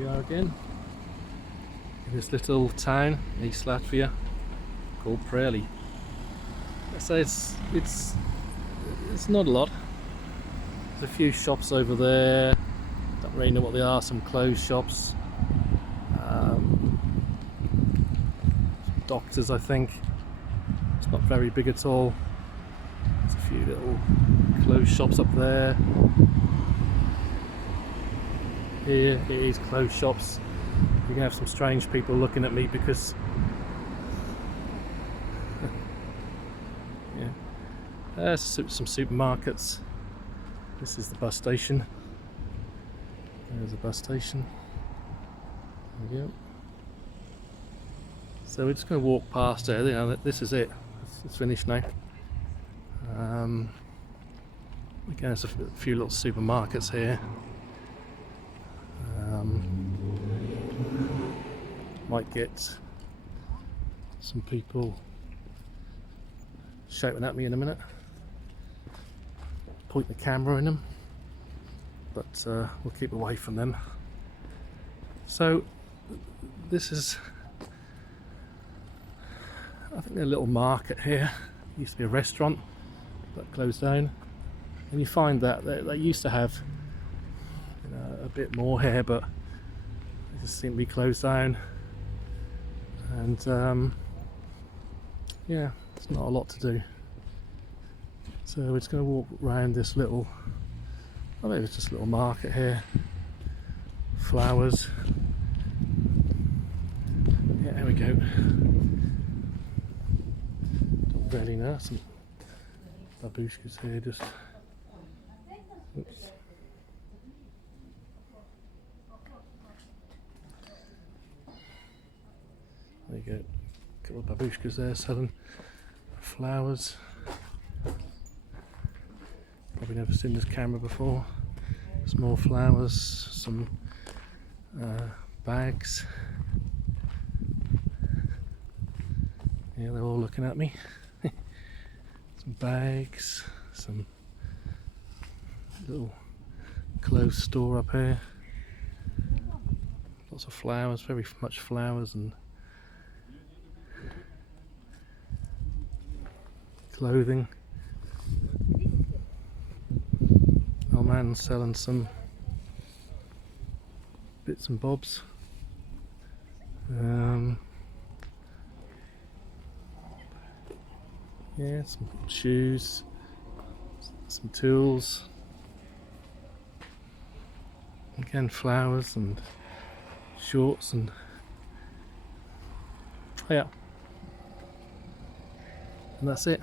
we are again in this little town, East Latvia, called Preili. So it's not a lot. There's a few shops over there. Don't really know what they are. Some clothes shops, doctors, I think. It's not very big at all. There's a few little clothes shops up there. Here it is clothes shops. You're gonna have some strange people looking at me because yeah. There's some supermarkets. This is the bus station. There's a bus station. There we go. So we're just going to walk past there. You know, this is it. It's finished now. Again, there's a few little supermarkets here. Might get some people shouting at me in a minute. Point the camera in them, but we'll keep away from them. So this is, I think, a little market here. It used to be a restaurant that closed down, and you find that they used to have, you know, a bit more here, but they just seem to be closed down. And yeah, it's not a lot to do. So we're just going to walk around this little, I think it's just a little market here. Flowers. Yeah, there we go. Don't really know. Some babushkas here, just. Oops. There you go. A couple of babushkas there selling flowers. Probably never seen this camera before. Small flowers, some bags. Yeah, they're all looking at me. Some bags, some little clothes store up here. Lots of flowers, very much flowers and clothing. Old man selling some bits and bobs. Yeah, some shoes, some tools. Again, flowers and shorts and oh yeah, and that's it.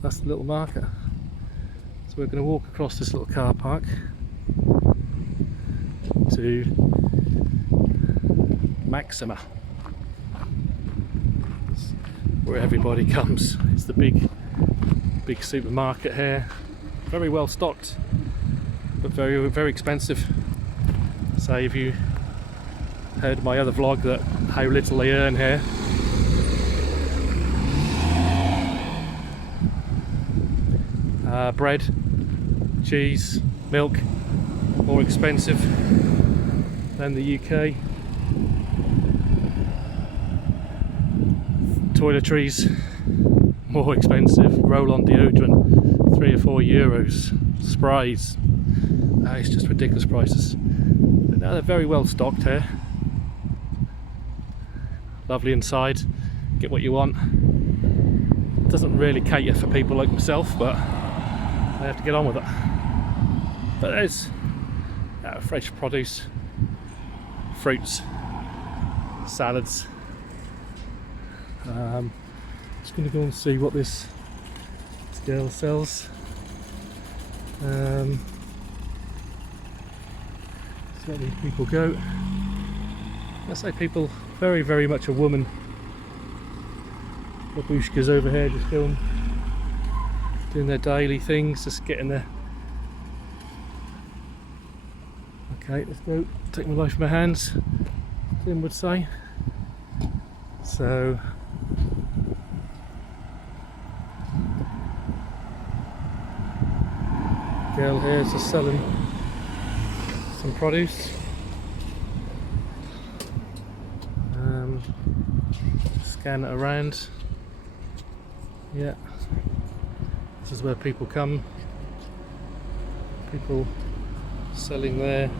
That's the little market. So we're going to walk across this little car park to Maxima. It's where everybody comes. It's the big supermarket here. Very well stocked, but very, very expensive. So if you heard my other vlog that how little they earn here, bread, cheese, milk, more expensive than the UK. Toiletries, more expensive. Roll-on deodorant, 3 or 4 euros. Sprays, it's just ridiculous prices. But now they're very well stocked here. Lovely inside, get what you want. Doesn't really cater for people like myself, but I have to get on with it. But there's fresh produce, fruits, salads. Just going to go and see what this girl sells. So many people go. I say people, very, very much a woman. Babushkas over here just doing their daily things, just getting there. Okay, let's go. Take my life in my hands, Tim would say. So girl here is just selling some produce. Scan it around. Yeah, this is where people come. People selling their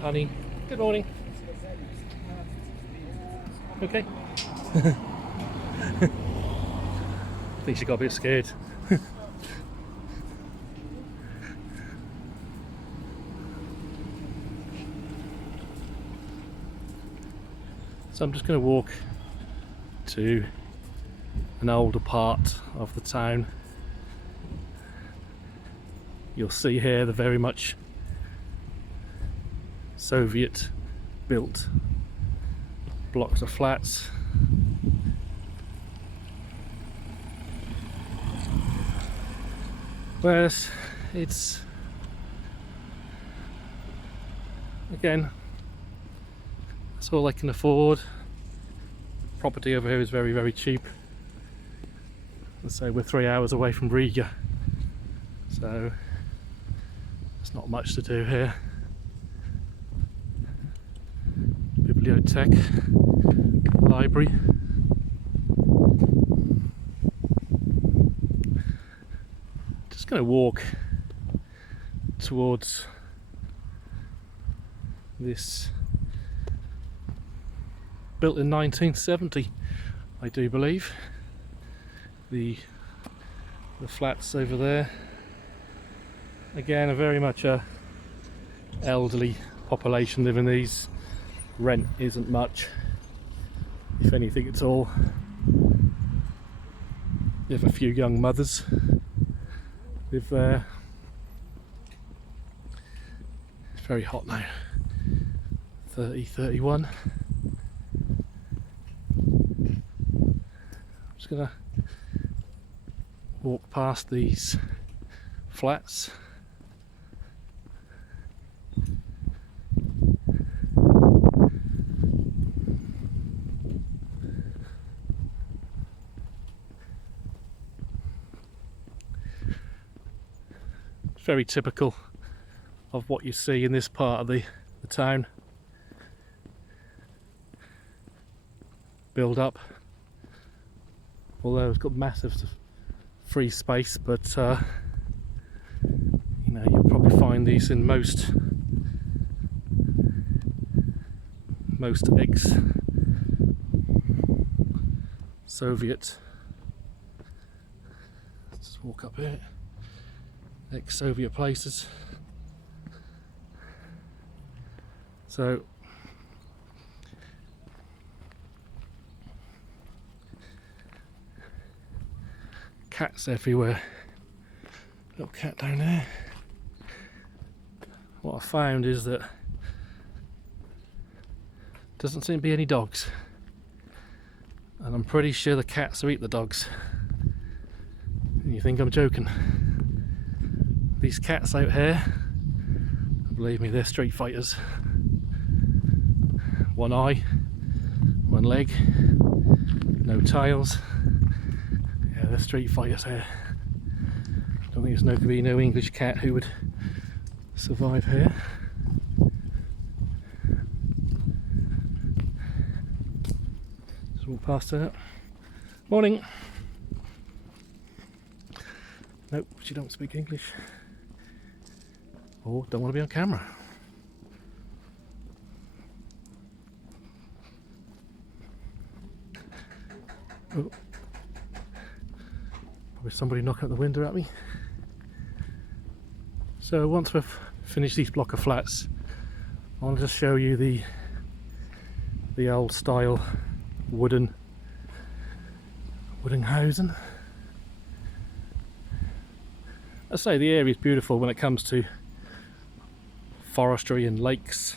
honey. Good morning. Okay. I think she got a bit scared. So I'm just going to walk to an older part of the town. You'll see here the very much Soviet built blocks of flats. Whereas it's, again, that's all I can afford. Property over here is very, very cheap. Let's say we're 3 hours away from Riga, so there's not much to do here. Bibliothèque, library. Just going to walk towards this, built in 1970, I do believe. The flats over there, again, are very much a elderly population living in these. Rent isn't much, if anything at all. You have a few young mothers with it's very hot now, 30, 31. I'm just gonna walk past these flats. Very typical of what you see in this part of the town. Build up, although it's got massive free space, but you know, you'll probably find these in most ex-Soviet. Let's just walk up here. Ex-Soviet places. So cats everywhere. Little cat down there. What I found is that doesn't seem to be any dogs, and I'm pretty sure the cats will eat the dogs. And you think I'm joking? These cats out here, believe me, they're street fighters. One eye, one leg, no tails. Yeah, they're street fighters here. Don't think there's going to be no English cat who would survive here. Just walk past that. Morning. Nope, she don't speak English. Or don't want to be on camera. Oh. Probably somebody knocking at the window at me. So once we've finished these block of flats, I want to just show you the old style wooden housing. I say the area is beautiful when it comes to forestry and lakes.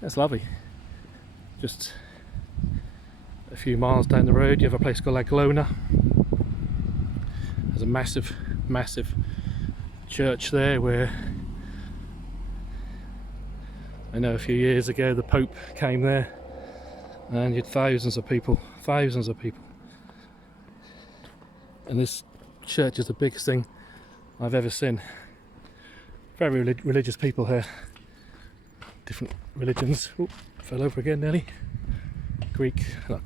It's lovely. Just a few miles down the road you have a place called Aglona. There's a massive church there where I know a few years ago the Pope came there, and you had thousands of people. And this church is the biggest thing I've ever seen. Very religious people here. Different religions. Oop, fell over again nearly. Not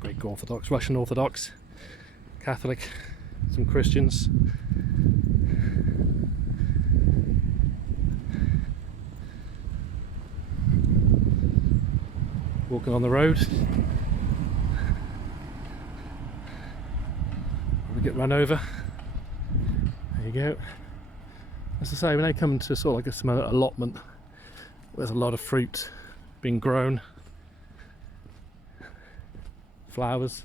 Greek Orthodox, Russian Orthodox, Catholic, some Christians. Walking on the road. We get run over. There you go. As I say, when they come to sort of like some allotment, there's a lot of fruit being grown, flowers.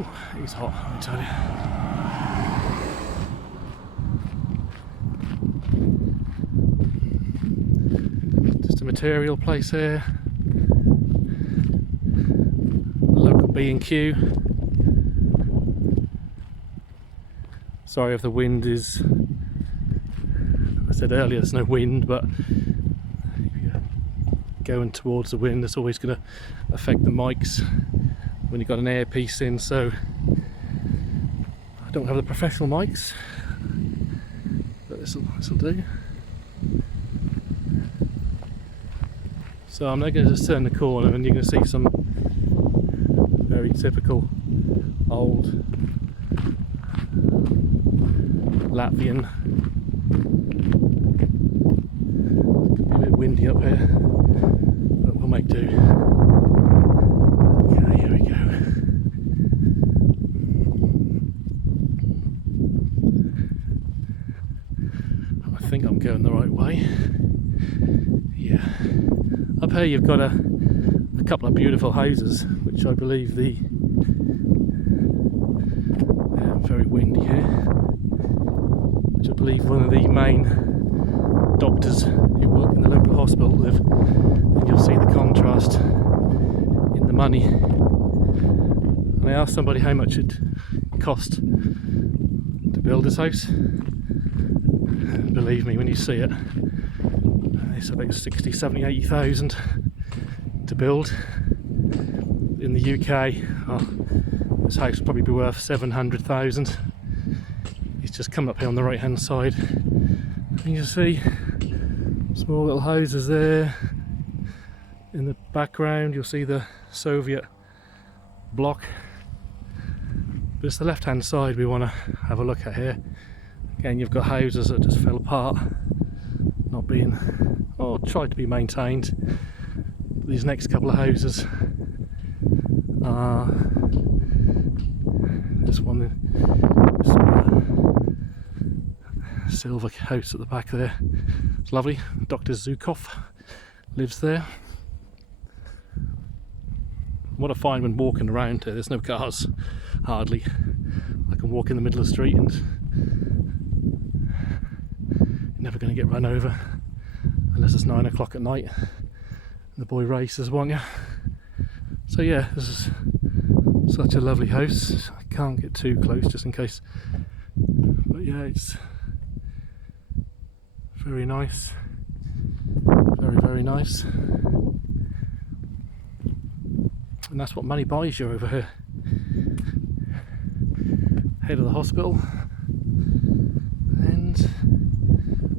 Ooh, it's hot, I tell you. Just a material place here. A local B&Q. Sorry if the wind is, I said earlier there's no wind, but going towards the wind, it's always going to affect the mics when you've got an earpiece in, so I don't have the professional mics, but this'll do. So I'm now going to just turn the corner and you're going to see some very typical old Latvian. Could be a bit windy up here, but we'll make do. Okay, here we go. I think I'm going the right way. Yeah. Up here you've got a couple of beautiful houses, which I believe very windy here. I believe one of the main doctors who work in the local hospital live, and you'll see the contrast in the money. And I asked somebody how much it cost to build this house, and believe me, when you see it, it's about 60, 70, 80,000 to build. In the UK, this house would probably be worth 700,000. Just come up here on the right hand side and you see small little houses there. In the background you'll see the Soviet block, but it's the left hand side we want to have a look at here. Again, you've got houses that just fell apart, not being, or tried to be maintained. These next couple of houses are this one, silver house at the back there. It's lovely. Dr. Zukov lives there. What I find when walking around here, there's no cars, hardly. I can walk in the middle of the street and you're never going to get run over unless it's 9 o'clock at night and the boy races, won't you? So yeah, this is such a lovely house. I can't get too close just in case, but yeah, it's very nice, very nice, and that's what money buys you over here. Head of the hospital and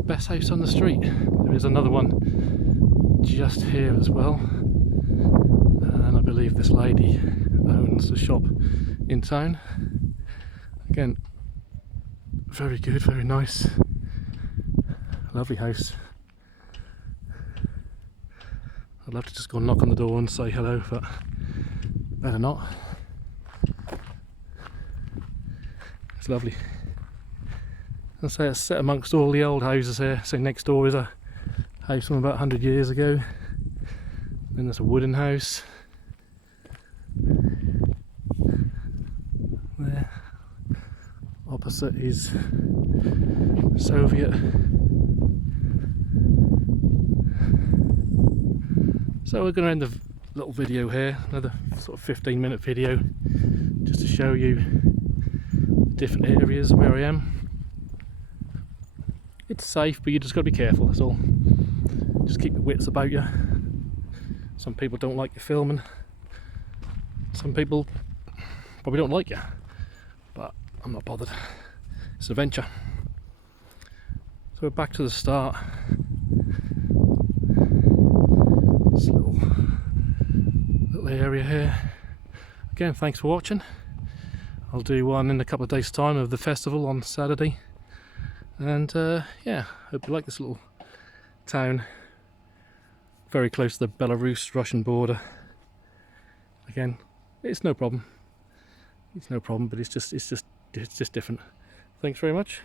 best house on the street. There is another one just here as well, and I believe this lady owns the shop in town. Again, very good, very nice. Lovely house. I'd love to just go and knock on the door and say hello, but better not. It's lovely. I'll say it's set amongst all the old houses here. So next door is a house from about 100 years ago. Then there's a wooden house. There. Opposite is Soviet. So we're going to end the little video here, another sort of 15-minute video, just to show you different areas where I am. It's safe, but you just got to be careful, that's all. Just keep your wits about you. Some people don't like you filming. Some people probably don't like you, but I'm not bothered. It's an adventure. So we're back to the start. This little area here. Again, thanks for watching. I'll do one in a couple of days' time of the festival on Saturday. And yeah, hope you like this little town. Very close to the Belarus-Russian border. Again, it's no problem. It's no problem, but it's just different. Thanks very much.